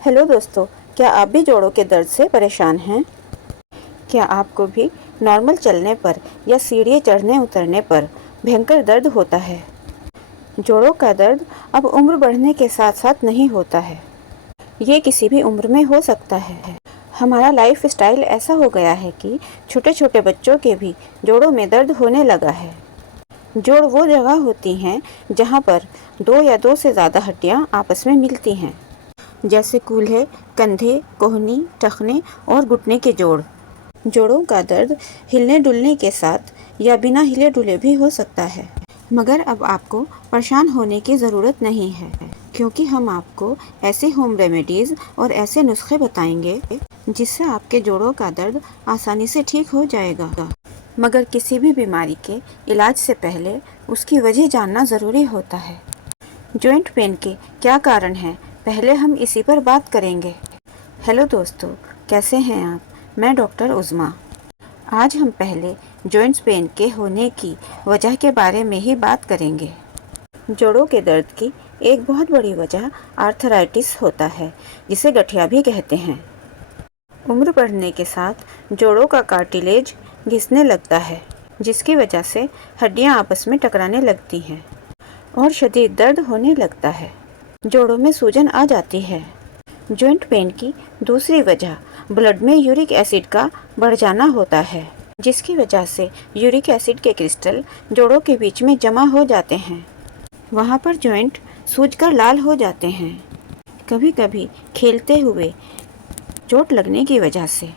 Hello दोस्तों, क्या आप भी जोड़ों के दर्द से परेशान हैं? क्या आपको भी नॉर्मल चलने पर या सीढ़ियाँ चढ़ने उतरने पर भयंकर दर्द होता है? जोड़ों का दर्द अब उम्र बढ़ने के साथ साथ नहीं होता है। ये किसी भी उम्र में हो सकता है। हमारा लाइफ स्टाइल ऐसा हो गया है कि छोटे छोटे बच्चों के भी जोड़ों में दर्द होने लगा है। जोड़ वो जगह होती हैं जहाँ पर दो या दो से ज़्यादा हड्डियाँ आपस में मिलती हैं, जैसे कूल्हे, कंधे, कोहनी, टखने और घुटने के जोड़। जोड़ों का दर्द हिलने डुलने के साथ या बिना हिले डुले भी हो सकता है, मगर अब आपको परेशान होने की ज़रूरत नहीं है, क्योंकि हम आपको ऐसे होम रेमेडीज़ और ऐसे नुस्खे बताएंगे जिससे आपके जोड़ों का दर्द आसानी से ठीक हो जाएगा। मगर किसी भी बीमारी के इलाज से पहले उसकी वजह जानना ज़रूरी होता है। जॉइंट पेन के क्या कारण हैं, पहले हम इसी पर बात करेंगे। हेलो दोस्तों, कैसे हैं आप? मैं डॉक्टर उज़मा। आज हम पहले जॉइंट्स पेन के होने की वजह के बारे में ही बात करेंगे। जोड़ों के दर्द की एक बहुत बड़ी वजह आर्थराइटिस होता है, जिसे गठिया भी कहते हैं। उम्र बढ़ने के साथ जोड़ों का कार्टिलेज घिसने लगता है, जिसकी वजह से हड्डियां आपस में टकराने लगती हैं और शदीद दर्द होने लगता है। जोड़ों में सूजन आ जाती है। जॉइंट पेन की दूसरी वजह ब्लड में यूरिक एसिड का बढ़ जाना होता है, जिसकी वजह से यूरिक एसिड के क्रिस्टल जोड़ों के बीच में जमा हो जाते हैं। वहाँ पर जॉइंट सूजकर लाल हो जाते हैं। कभी कभी खेलते हुए चोट लगने की वजह से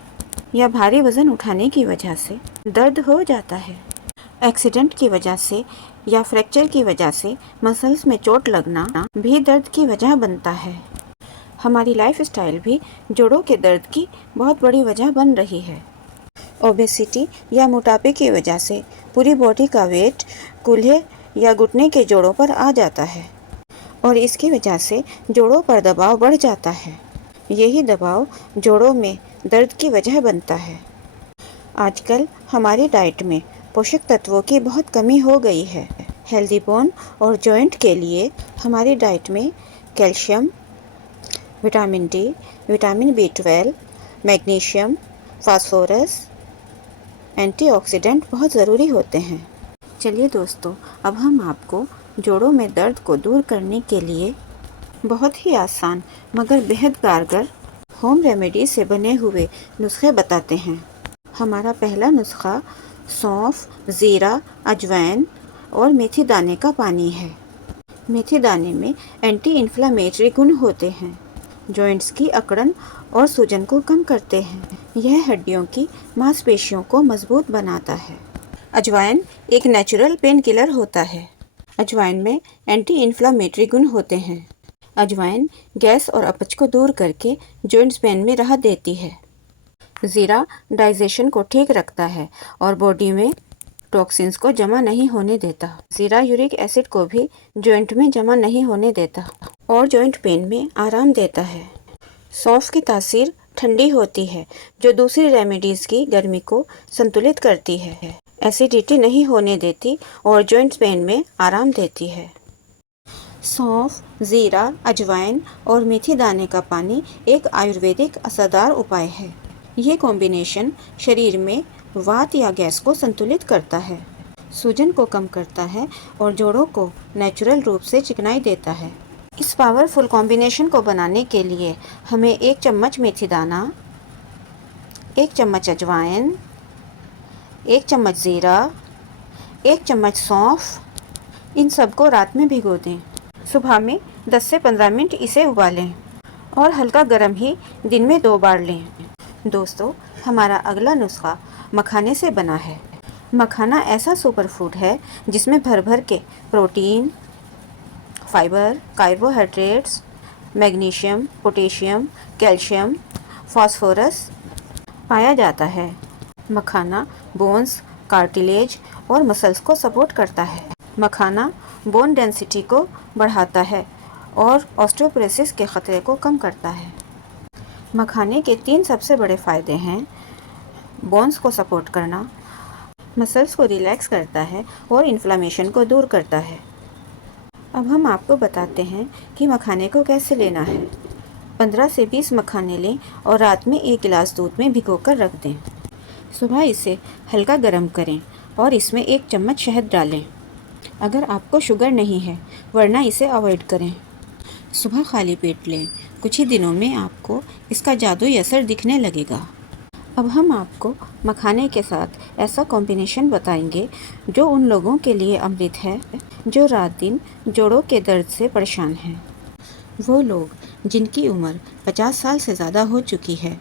या भारी वज़न उठाने की वजह से दर्द हो जाता है। एक्सीडेंट की वजह से या फ्रैक्चर की वजह से मसल्स में चोट लगना भी दर्द की वजह बनता है। हमारी लाइफस्टाइल भी जोड़ों के दर्द की बहुत बड़ी वजह बन रही है। ओबेसिटी या मोटापे की वजह से पूरी बॉडी का वेट कूल्हे या घुटने के जोड़ों पर आ जाता है और इसकी वजह से जोड़ों पर दबाव बढ़ जाता है। यही दबाव जोड़ों में दर्द की वजह बनता है। आजकल हमारी डाइट में पोषक तत्वों की बहुत कमी हो गई है। हेल्दी बोन और जॉइंट के लिए हमारी डाइट में calcium, vitamin D, vitamin B12, magnesium, phosphorus, antioxidant बहुत ज़रूरी होते हैं। चलिए दोस्तों, अब हम आपको जोड़ों में दर्द को दूर करने के लिए बहुत ही आसान मगर बेहद कारगर होम रेमेडी से बने हुए नुस्खे बताते हैं। हमारा पहला नुस्खा सौंफ, ज़ीरा, अजवाइन और मेथी दाने का पानी है। मेथी दाने में एंटी इन्फ्लामेटरी गुण होते हैं, जॉइंट्स की अकड़न और सूजन को कम करते हैं। यह हड्डियों की मांसपेशियों को मजबूत बनाता है। अजवाइन एक नेचुरल पेन किलर होता है। अजवाइन में एंटी इन्फ्लामेटरी गुण होते हैं। अजवाइन गैस और अपच को दूर करके जॉइंट्स पेन में राहत देती है। ज़ीरा डाइजेशन को ठीक रखता है और बॉडी में टॉक्सिन्स को जमा नहीं होने देता। ज़ीरा यूरिक एसिड को भी जॉइंट में जमा नहीं होने देता और जॉइंट पेन में आराम देता है। सौंफ की तासीर ठंडी होती है, जो दूसरी रेमेडीज़ की गर्मी को संतुलित करती है, एसिडिटी नहीं होने देती और जॉइंट पेन में आराम देती है। सौंफ, ज़ीरा, अजवाइन और मेथी दाने का पानी एक आयुर्वेदिक असरदार उपाय है। ये कॉम्बिनेशन शरीर में वात या गैस को संतुलित करता है, सूजन को कम करता है और जोड़ों को नेचुरल रूप से चिकनाई देता है। इस पावरफुल कॉम्बिनेशन को बनाने के लिए हमें 1 चम्मच मेथी दाना, 1 चम्मच अजवाइन, 1 चम्मच ज़ीरा, 1 चम्मच सौंफ, इन सबको रात में भिगो दें। सुबह में 10 से 15 मिनट इसे उबालें और हल्का गर्म ही दिन में 2 बार लें। दोस्तों, हमारा अगला नुस्खा मखाने से बना है। मखाना ऐसा सुपर फूड है जिसमें भर भर के protein, fibre, carbohydrates, magnesium, potassium, calcium, phosphorus पाया जाता है। मखाना बोन्स, कार्टिलेज और मसल्स को सपोर्ट करता है। मखाना बोन डेंसिटी को बढ़ाता है और ऑस्टियोपोरोसिस के ख़तरे को कम करता है। मखाने के 3 सबसे बड़े फ़ायदे हैं: बोन्स को सपोर्ट करना, मसल्स को रिलैक्स करता है और इन्फ्लामेशन को दूर करता है। अब हम आपको बताते हैं कि मखाने को कैसे लेना है। 15 से 20 मखाने लें और रात में 1 गिलास दूध में भिगोकर रख दें। सुबह इसे हल्का गर्म करें और इसमें 1 चम्मच शहद डालें। अगर आपको शुगर नहीं है, वरना इसे अवॉइड करें। सुबह खाली पेट लें। कुछ ही दिनों में आपको इसका जादुई असर दिखने लगेगा। अब हम आपको मखाने के साथ ऐसा कॉम्बिनेशन बताएंगे जो उन लोगों के लिए अमृत है जो रात दिन जोड़ों के दर्द से परेशान हैं। वो लोग जिनकी उम्र 50 साल से ज़्यादा हो चुकी है,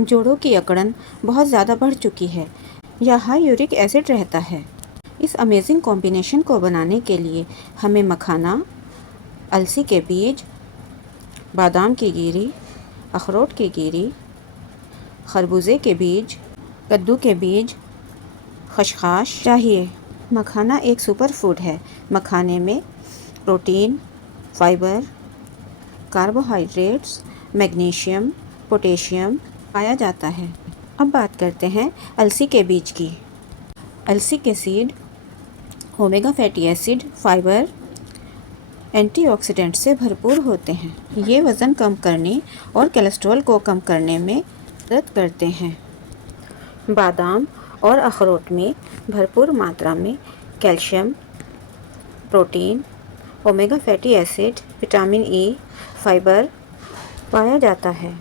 जोड़ों की अकड़न बहुत ज़्यादा बढ़ चुकी है या हाई यूरिक एसिड रहता है। इस अमेजिंग कॉम्बिनेशन को बनाने के लिए हमें मखाना, अलसी के बीज, बादाम की गिरी, अखरोट की गिरी, खरबूजे के बीज, कद्दू के बीज, खसखस चाहिए। मखाना एक सुपर फूड है। मखाने में protein, fibre, carbohydrates, magnesium, potassium पाया जाता है। अब बात करते हैं अलसी के बीज की। अलसी के seed omega fatty acid, fibre, antioxidant से भरपूर होते हैं। ये वज़न कम करने और कोलेस्ट्रॉल को कम करने में मदद करते हैं। बादाम और अखरोट में भरपूर मात्रा में calcium, protein, omega fatty acid, vitamin E, fibre पाया जाता है।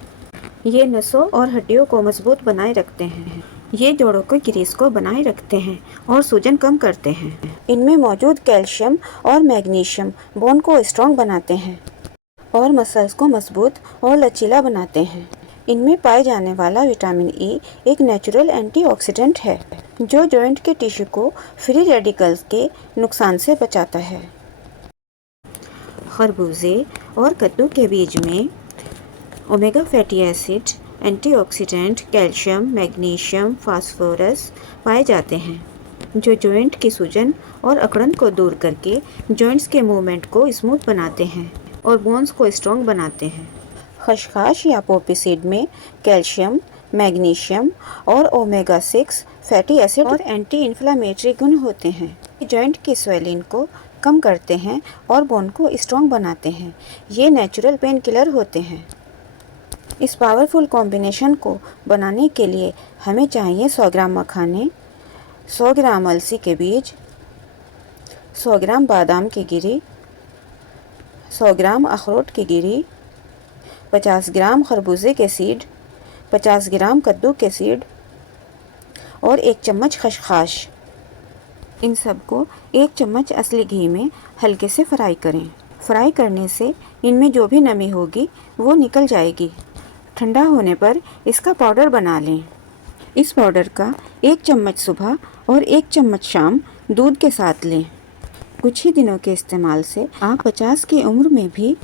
ये नसों और हड्डियों को मजबूत बनाए रखते हैं। ये जोड़ों की ग्रीस को बनाए रखते हैं और सूजन कम करते हैं। इनमें मौजूद कैल्शियम और मैग्नीशियम बोन को स्ट्रॉन्ग बनाते हैं और मसल्स को मजबूत और लचीला बनाते हैं। इनमें पाए जाने वाला विटामिन ई एक नेचुरल एंटीऑक्सीडेंट है जो जॉइंट के टिश्यू को फ्री रेडिकल्स के नुकसान से बचाता है। खरबूजे और कद्दू के बीज में omega fatty acid, antioxidant, calcium, magnesium, phosphorus पाए जाते हैं जो जॉइंट की सूजन और अकड़न को दूर करके जॉइंट्स के मूवमेंट को स्मूथ बनाते हैं और बोन्स को स्ट्रॉन्ग बनाते हैं। खसखस या पोपी सीड में कैल्शियम, मैग्नीशियम और ओमेगा 6 फैटी एसिड और एंटी इन्फ्लेमेटरी गुण होते हैं। जॉइंट की स्वेलिंग को कम करते हैं और बोन को स्ट्रॉन्ग बनाते हैं। ये नेचुरल पेन किलर होते हैं। इस पावरफुल कॉम्बिनेशन को बनाने के लिए हमें चाहिए 100 ग्राम मखाने, 100 ग्राम अलसी के बीज, 100 ग्राम बादाम की गिरी, 100 ग्राम अखरोट की गिरी, 50 ग्राम खरबूजे के सीड, 50 ग्राम कद्दू के सीड और 1 चम्मच खसखस। इन सबको 1 चम्मच असली घी में हल्के से फ्राई करें। फ्राई करने से इनमें जो भी नमी होगी वो निकल जाएगी। ठंडा होने पर इसका पाउडर बना लें। इस पाउडर का 1 चम्मच सुबह और 1 चम्मच शाम दूध के साथ लें। कुछ ही दिनों के इस्तेमाल से आप 50 की उम्र में भी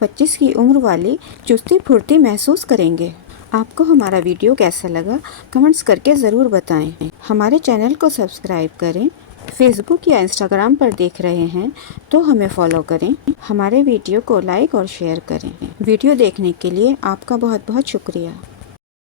25 की उम्र वाली चुस्ती फुर्ती महसूस करेंगे। आपको हमारा वीडियो कैसा लगा कमेंट्स करके ज़रूर बताएं। हमारे चैनल को सब्सक्राइब करें। फेसबुक या इंस्टाग्राम पर देख रहे हैं तो हमें फॉलो करें। हमारे वीडियो को लाइक और शेयर करें। वीडियो देखने के लिए आपका बहुत बहुत शुक्रिया।